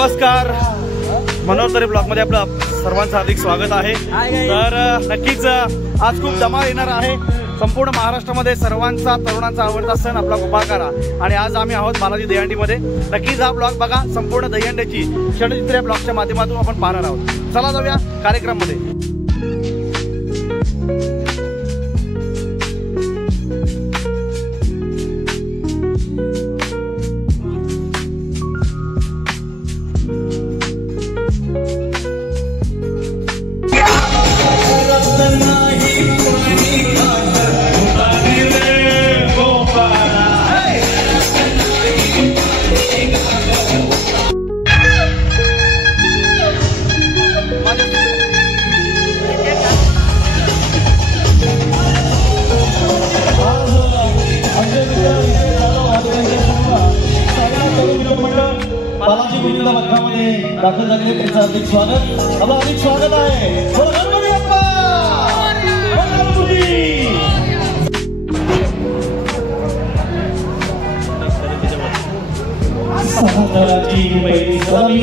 नमस्कार, मनोहर ब्लॉग मध्ये आपलं सर्वांचं हार्दिक स्वागत आहे। तर नक्कीच आज खूप धमाल येणार आहे। संपूर्ण महाराष्ट्रामध्ये सर्वांचा तरुणांचा आवडता सण आपला गुढीपाडवा आणि आज आम्ही आहोत बालाजी दहीहंडीमध्ये। नक्कीच हा ब्लॉग बघा, संपूर्ण दहीहंडीची क्षणचित्रे ब्लॉगच्या माध्यमातून आपण पाहणार आहोत। चला जाऊया कार्यक्रमामध्ये। दाखल झालेले त्यांचं हार्दिक स्वागत, आपलं हार्दिक स्वागत आहे।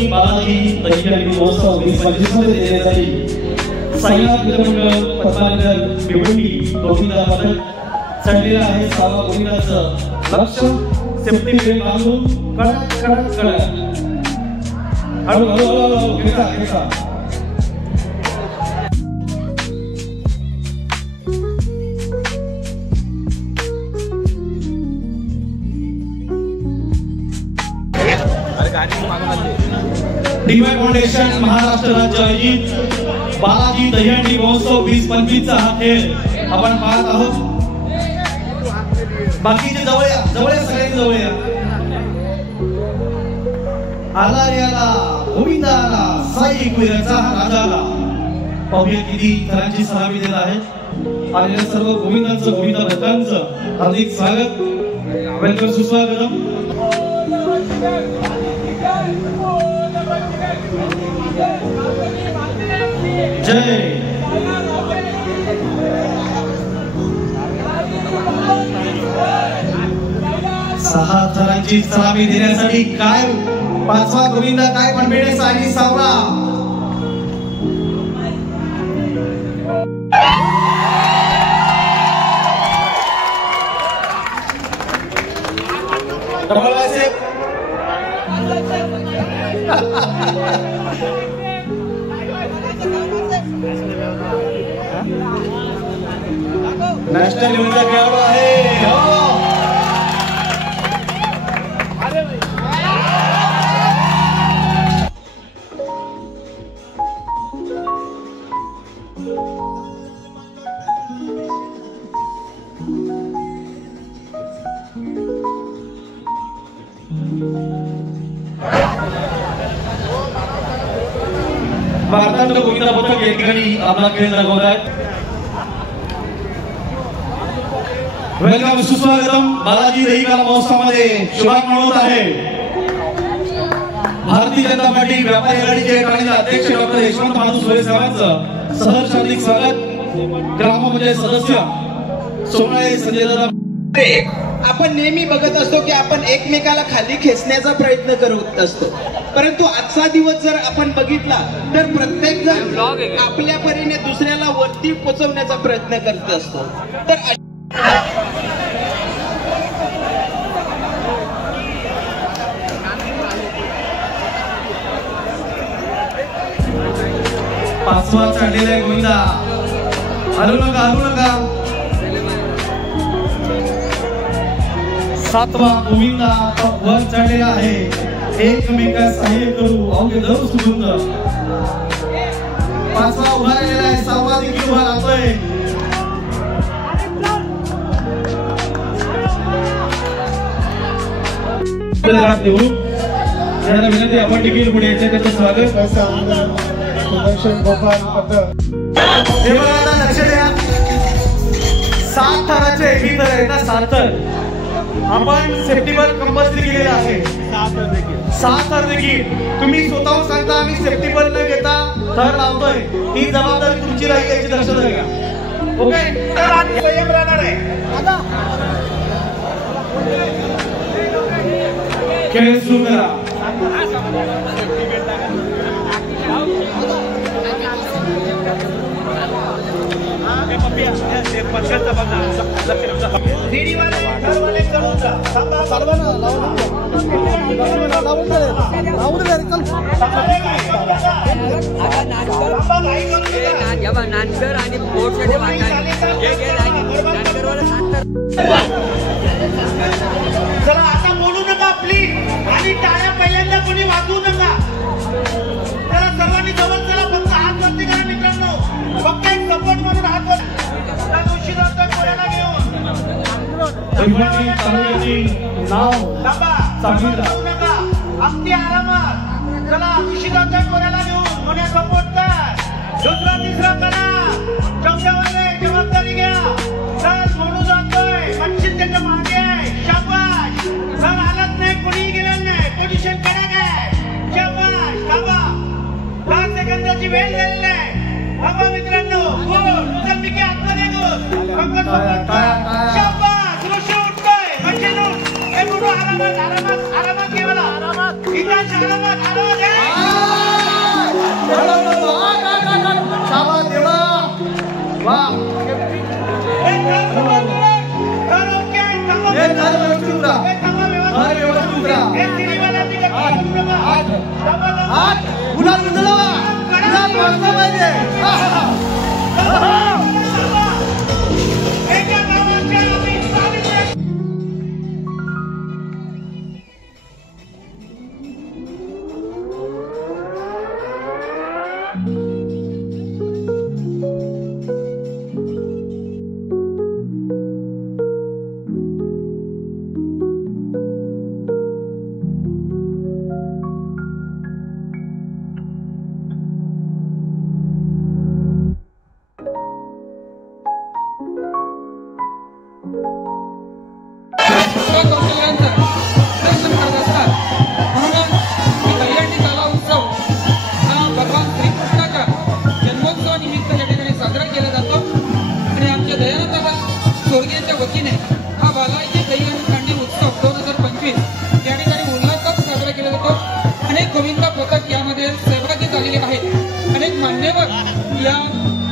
बालाजी दहीहंडी महोत्सव 2025 मध्ये देण्यात आली। साईनाथ मित्रमंडळ पद्मानगर भिवंडी गोविंदा पथक चढलेलं आहे। सावा गोविंदाचं लक्ष सेफ्टी बेल्ट बांधून कडक कडक कडक हळू हळू हळू घेता घेता डीवाय फाउंडेशन महाराष्ट्र राज्य आयोजित बालाजी दहीहंडी महोत्सव 2025 चा हा खेळ आपण पाहत आहोत। बाकीचे जवळ या सगळ्यांनी जवळ या। आला रे आला गोविंदा आला, साई कुयराचा राजा आला। पाहूया किती तरांची सलामी देत आहे। आलेल्या सर्व गोविंदांचं गोविंदा भक्तांचं हार्दिक स्वागत, वेलकम, सुस्वागतम। जय सहा थरांची सलामी देण्यासाठी काय पाचवा गोविंदा काय पण मिळेल आणि सावळा नॅशनल लेवलचा खेळाडू आहे। भारतातलं गोविंदा पथक या ठिकाणी आपला खेळ दाखवत आहे। वेलकम, सुस्वागतम। बालाजी दहीहंडी महोत्सवामध्ये शुभारंभ होत आहे। भारतीय जनता पार्टी व्यापारी आघाडीचे ठाण्याचे अध्यक्ष डॉक्टर यशवंत माधव सुरे साहेबांचं सहर्ष हार्दिक स्वागत। ग्रामपंचायत सदस्य सोमळे संजय दादा। आपण नेहमी बघत असतो की आपण एकमेकाला खाली खेचण्याचा प्रयत्न करत असतो, परंतु आजचा दिवस जर आपण बघितला तर प्रत्येक जण आपल्या परीने दुसऱ्याला वरती पोहोचवण्याचा प्रयत्न करत असतो। तर पाचवा चढलेला आहे गोविंदा, हलू नका हलू नका। सातवा गोविंदा वर चढलेला आहे। एकमेकास सहाय्य करू अवघे धरू सुगंध। पाचवा उभा राहिलेला आहे, सहावा देखील उभा राहतोय। त्यांना विनंती आपण देखील पुढे यायचे, त्याचं स्वागत। सुदर्शन गोपाल पथक लक्ष द्या। 7 थराचे ही तर आहे ना, 7 थर आपण सेफ्टी बेल्ट कंपल्सरी केलेला आहे। 7 थर देखील तुम्ही स्वतःहून सांगता आम्ही सेफ्टी बेल्ट न घेता थर लावतोय, ही जबाबदारी तुमची राहील याची दक्षता घ्या। ओके, तर आम्ही संयम राहणार आहे। खेळ सुरू करा। रेडीवाले घरवाले चढून जा. थांबा. नानकर आणि बोर्डसाठी चला आता बोलू नका प्लीज आणि टाळ्या पहिल्यांदा कोणी वाजवू नका. चला सर्वांनी जवळ चला, फक्त हात वरती करा मित्रांनो, फक्त एक सपोर्ट म्हणून हात वर. उशीर होतोय कोणाला घेऊन थांबा, जाऊ नका, अगदी आरामात. चला उशीर होतोय कोणाला घेऊन, कोणा सपोर्ट कर, दुसरा तिसरा करा, चौथ्यावाले जबाबदारी घ्या. चल म्हणून जातोय, मच्छी त्याच्या मागे आहे, शाबाश. चल आलाच नाही, कोणीही गेलं नाही, पोझिशन कडक आहे, शाबाश. थांबा, 10 सेकंदाची वेळ झालेली आहे. थांबा मित्रांनो, चल मी आतमध्ये शाबाश. ऋषी उठतोय, मच्छी उठ, हे म्हणून आरामात आरामात आरामात घे मला, आरामात आरामात आरामात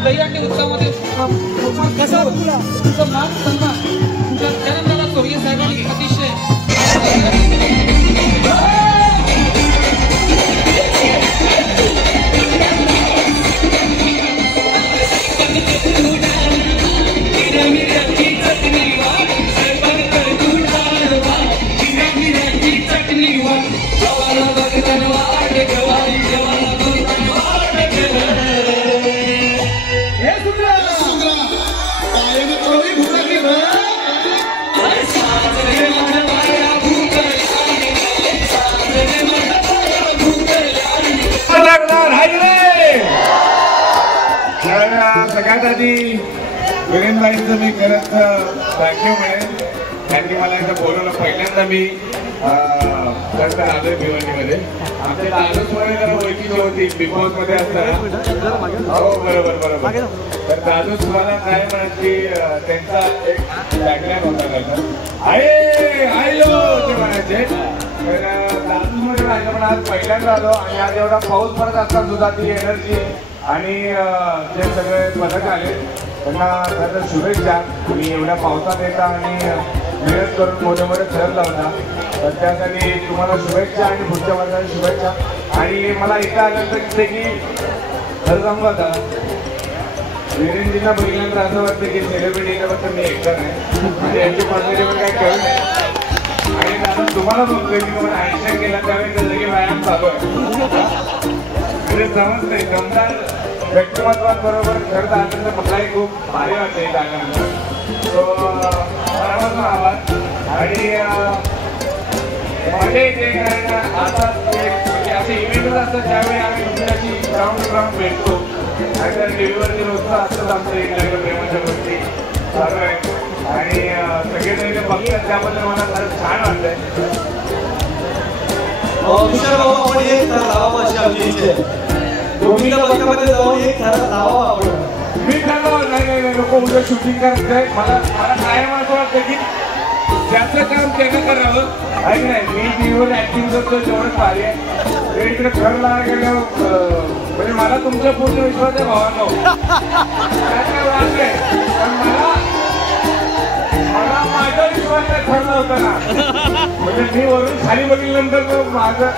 दहीहंडी उत्सवामध्ये मान सन्मान त्यानंतर स्वर्गीय साहेबांनी अतिशय सगळ्यात आधी वीरेनबाईंचं मी खरंच थँक्यू म्हणेन. त्यांनी मला एकदा बोलवलं. पहिल्यांदा मी खरं तर आलोय भिवंडीमध्ये. आमच्या दादूसमध्ये जरा ओळखीची होती बिग बॉसमध्ये असताना. हो बरोबर बरोबर. तर दादूस मला काय म्हणत की त्यांचा एक टॅगलाईन होता त्याचा आहे आयलो ते म्हणायचे. तर दादूसमध्ये राहिलं पण आज पहिल्यांदा आलो आणि आज एवढा पाऊस पडत असताना सुद्धा ती एनर्जी आणि जे सगळे पदक आले त्यांना खरं शुभेच्छा. मी एवढ्या पावसात येता आणि मेहनत करून मोठे मोठे खेळ लावला तर त्यासाठी तुम्हाला शुभेच्छा आणि पुढच्या वर्गाला शुभेच्छा. आणि मला इथं आल्यानंतर तिथे की खरं सांगू आता वीरेंजींना बघितल्यानंतर असं वाटतं की सेलिब्रिटी फक्त मी एकटा नाही म्हणजे यांची पर्सनॅलिटी पण काही कळू नये. आणि आता तुम्हाला बघतोय की तुम्हाला हँडशेक केला त्यावेळी त्याचं की व्यायाम चालू आहे. समजते दमदार व्यक्तिमत्वांबरोबर खरं तर आनंद मलाही खूप भारी वाटते इथं आल्यानंतर. तो मनापासून आभार. आणि मजा येते कारण आता असे इव्हेंटच असतात ज्यावेळी आम्ही तुमच्याशी ग्राउंड टू ग्राउंड भेटतो. नाहीतर टीव्हीवरती रोजचं असतंच आमचं एक लग्न प्रेमाच्या गोष्टी चालू आहे आणि सगळेजण जे बघतात त्याबद्दल मला खरंच छान वाटतंय. मी ठरवलं नाही नको उद्या शूटिंग करायचंय. मला कायम असं वाटतं की ज्याचं काम त्यानं करावं आहे की नाही. मी टीव्हीवर ऍक्टिंग करतो जेवढं भारी आहे. इकडे घर लागायला म्हणजे मला तुमच्या पूर्ण विश्वास आहे भावांनो. त्यात काय वाद नाही. पण मला माझा विश्वास ठरला होता ना. म्हणजे मी वरून खाली बघितल्यानंतर माझं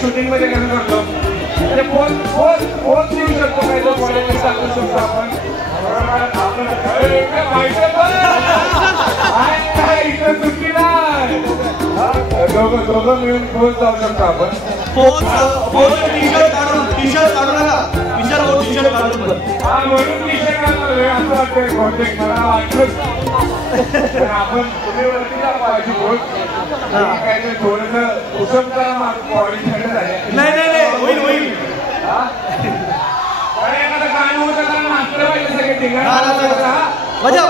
शूटिंग मध्ये कसं करतो पोच देऊ शकतो काय तो कॉलेज सांगू शकतो आपण इथं चुकी नाही. दोघं मिळून पोच जाऊ शकतो आपण. म्हणून टी-शर्ट घालतोय असं वाटतंय बहुतेक मला वाटलं. आपण तुम्ही वरती दाखवायची पोच काय ते थोडस उसम करा बॉडी झाले. नाही होईल एखादं गाणं होतं कारण नाचलं पाहिजे सगळे ठिकाण. बजाव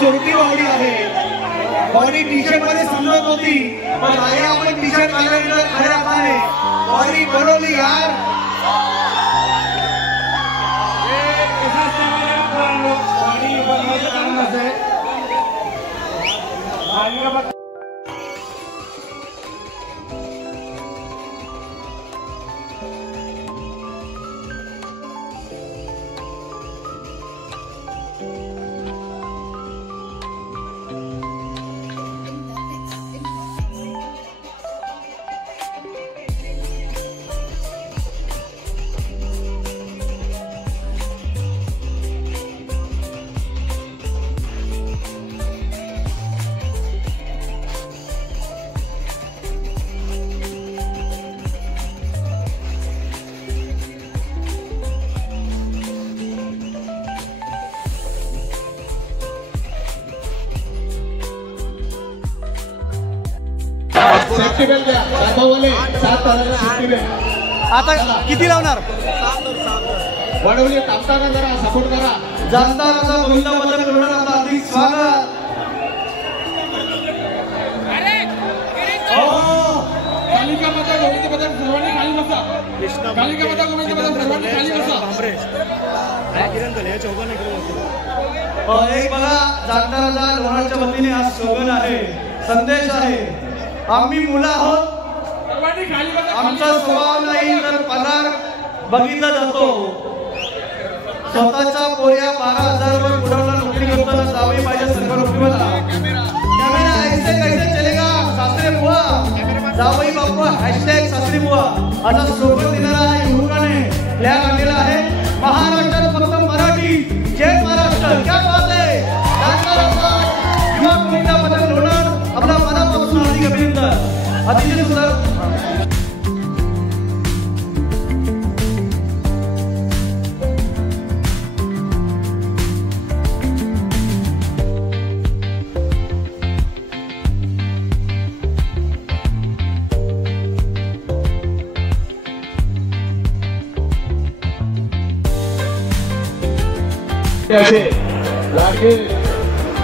सोरटी बावडी आहे. बॉडी टी शर्ट मध्ये समजत होती पण आया आपण टी शर्ट घालल्यानंतर खऱ्या अर्थाने बॉडी बनवली यार. सेफ्टी बेल्ट द्या दाखवले 7 तासाला सेफ्टी बेल्ट. आता किती लावणार? वाढवली थांबता का जरा सपोर्ट करा. जाणतानाचा वृंदावन करणारा अधिक स्वागत. कालिका माता गोविंद पदर सर्वांनी खाली बसा. कालिका माता गोविंद पदर सर्वांनी खाली बसा. एक बघा जाणतानाचा लोणारच्या वतीने हा स्लोगन आहे, संदेश आहे. आम्ही मुलं आहोत, सर्वांनी खाली बसा. आमचा स्वभाव नाही तर पगार बघितला जातो. स्वतःच्या पोऱ्या 12,000 वर उडवला नोकरी करताना जावे पाहिजे सरकार नोकरीवाला कॅमेरा ऐसे कैसे चलेगा सासरे बुवा जावई बापू हॅशटॅग सासरी बुवा असा स्लोगन देणारा युवकाने फ्लॅग आणलेला आहे महाराष्ट्रात फक्त मराठी जय महाराष्ट्र क्या बात आहे युवा कोणीचा पदक लोणार आपला मनापासून हार्दिक अभिनंदन अतिशय सुंदर लाडके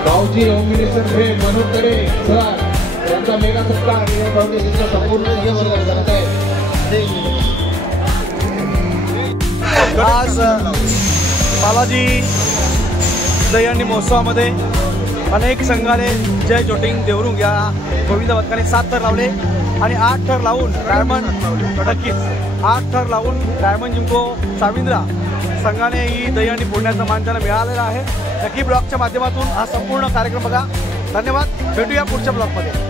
गावची होम मिनिस्टर हे मनोज कडे सर त्यांचा मेगा सत्कार या फाउंडेशनचा संपूर्ण करत आहे. आज बालाजी दहीहंडी महोत्सवामध्ये अनेक संघाने जय जोटिंग देवरुंग या गोविंद पथकाने 7 थर लावले आणि 8 थर लावून डायमंड नक्कीच 8 थर लावून डायमंड जिंको साविंद्रा संघाने ही दहीहंडी फोडण्याचा मान त्यांना मिळालेला आहे. नक्की ब्लॉगच्या माध्यमातून हा संपूर्ण कार्यक्रम बघा. धन्यवाद. भेटूया पुढच्या ब्लॉगमध्ये.